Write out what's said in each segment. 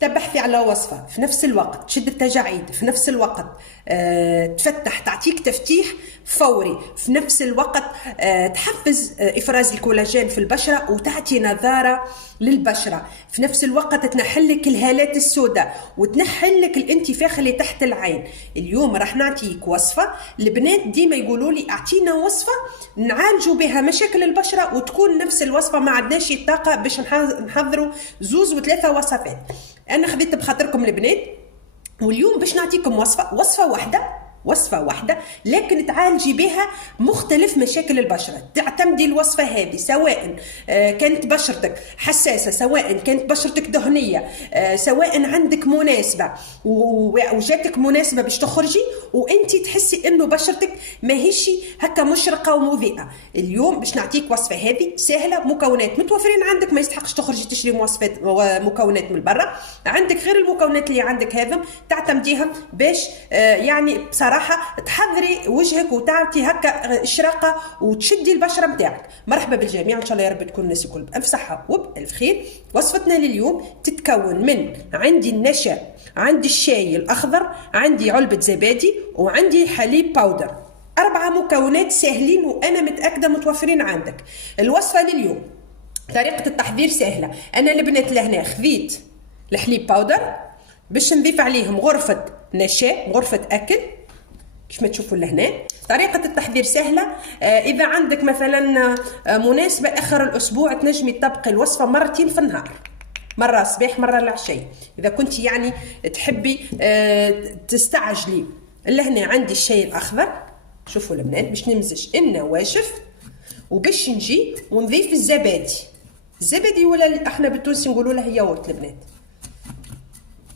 تبحثي على وصفة في نفس الوقت تشد التجاعيد، في نفس الوقت تفتح تعطيك تفتيح فوري، في نفس الوقت تحفز إفراز الكولاجين في البشرة وتعطي نضارة للبشرة، في نفس الوقت تنحلك الهالات السوداء وتنحلك الانتفاخ اللي تحت العين. اليوم راح نعطيك وصفة. البنات ديما يقولوا لي اعطينا وصفة نعالجوا بها مشاكل البشرة وتكون نفس الوصفة، ما عندناش الطاقة باش نحضروا زوز وثلاثة وصفات. انا خذيت بخاطركم البنات، واليوم باش نعطيكم وصفة واحدة لكن تعالجي بها مختلف مشاكل البشرة. تعتمدي الوصفة هذه سواء كانت بشرتك حساسة، سواء كانت بشرتك دهنية، سواء عندك مناسبة وجاتك مناسبة باش تخرجي وانت تحسي انه بشرتك ماهيش هكا مشرقة ومضيئة. اليوم باش نعطيك وصفة هذه سهلة، مكونات متوفرين عندك، ما يستحقش تخرجي تشتري مكونات من برا، عندك غير المكونات اللي عندك هذم تعتمديها باش يعني بصراحة تحضري وجهك وتعطي هكا اشراقه وتشدي البشره نتاعك. مرحبا بالجميع، ان شاء الله يا رب تكون الناس الكل بالف صحه وبالف خير. وصفتنا لليوم تتكون من عندي النشا، عندي الشاي الاخضر، عندي علبه زبادي، وعندي حليب باودر. 4 مكونات سهلين وانا متاكده متوفرين عندك. الوصفه لليوم طريقه التحضير سهله. انا البنات لهنا خذيت الحليب باودر باش نضيف عليهم غرفه نشا، غرفه اكل كيف ما تشوفوا لهنا. طريقة التحضير سهلة. إذا عندك مثلا مناسبة آخر الأسبوع تنجمي تطبقي الوصفة مرتين في النهار، مرة الصباح مرة العشية، إذا كنت يعني تحبي تستعجلي. لهنا عندي الشاي الأخضر، شوفوا البنات باش نمزج النواشف وباش نجي ونضيف الزبادي ولا احنا بالتونسي نقولوا لها ياورت البنات،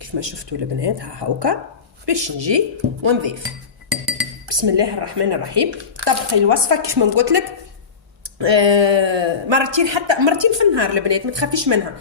كيف ما شفتوا البنات هاكا باش نجي ونضيف. بسم الله الرحمن الرحيم. طبقي الوصفه كيف ما قلت لك مرتين، حتى مرتين في النهار البنات، ما تخافيش منها.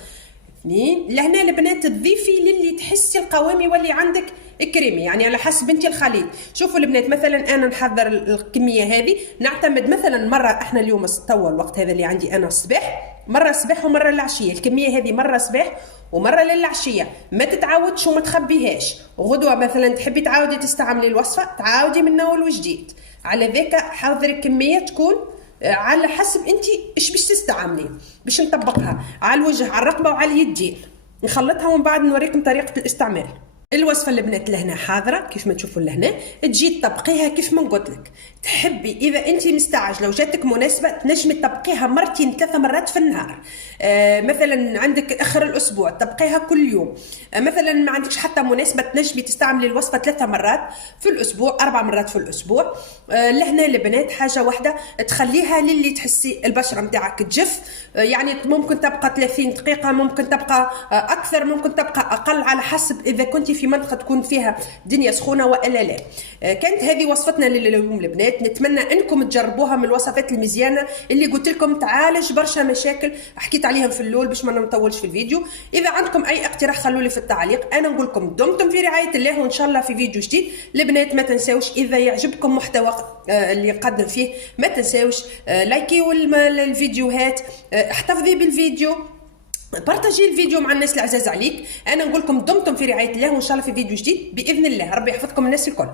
اثنين لهنا البنات تضيفي للي تحسي القوام يولي عندك كريمي، يعني على حسب انت الخليط. شوفوا البنات مثلا انا نحضر الكميه هذه، نعتمد مثلا مره احنا اليوم توا الوقت هذا اللي عندي انا الصباح، مره الصباح ومره العشيه. الكميه هذه مره الصباح ومره للعشيه، ما تتعودش وما تخبيهاش. غدوه مثلا تحبي تعاودي تستعملي الوصفه تعاودي من اول وجديد. على ذاك حضري كميه تكون على حسب انت ايش باش تستعملي، باش نطبقها على الوجه على الرقبه وعلى اليدين، نخلطها ومن بعد نوريكم طريقه الاستعمال. الوصفه البنات لهنا حاضره كيف ما تشوفوا لهنا، تجي تطبقيها كيف ما قلت لك. تحبي اذا انت مستعجله وجاتك مناسبه تنجمي تطبقيها مرتين 3 مرات في النهار. مثلا عندك اخر الاسبوع تطبقيها كل يوم. مثلا ما عندكش حتى مناسبه تنجمي تستعملي الوصفه 3 مرات في الاسبوع، 4 مرات في الاسبوع. لهنا البنات حاجه واحده تخليها للي تحسي البشره نتاعك تجف، يعني ممكن تبقى 30 دقيقه، ممكن تبقى اكثر، ممكن تبقى اقل، على حسب اذا كنت في منطقه تكون فيها دنيا سخونه والا لا. كانت هذه وصفتنا لليوم البنات، نتمنى انكم تجربوها من الوصفات المزيانه اللي قلت لكم تعالج برشا مشاكل حكيت عليهم في اللول باش ما نطولش في الفيديو. اذا عندكم اي اقتراح خلوا لي في التعليق. انا نقول لكم دمتم في رعايه الله، وان شاء الله في فيديو جديد. البنات ما تنساوش اذا يعجبكم محتوى اللي نقدم فيه ما تنساوش لايكيو الفيديوهات، احتفظي بالفيديو، بارتاجي الفيديو مع الناس العزاز عليك. انا نقول لكم دمتم في رعايه الله، وان شاء الله في فيديو جديد باذن الله. ربي يحفظكم الناس الكل.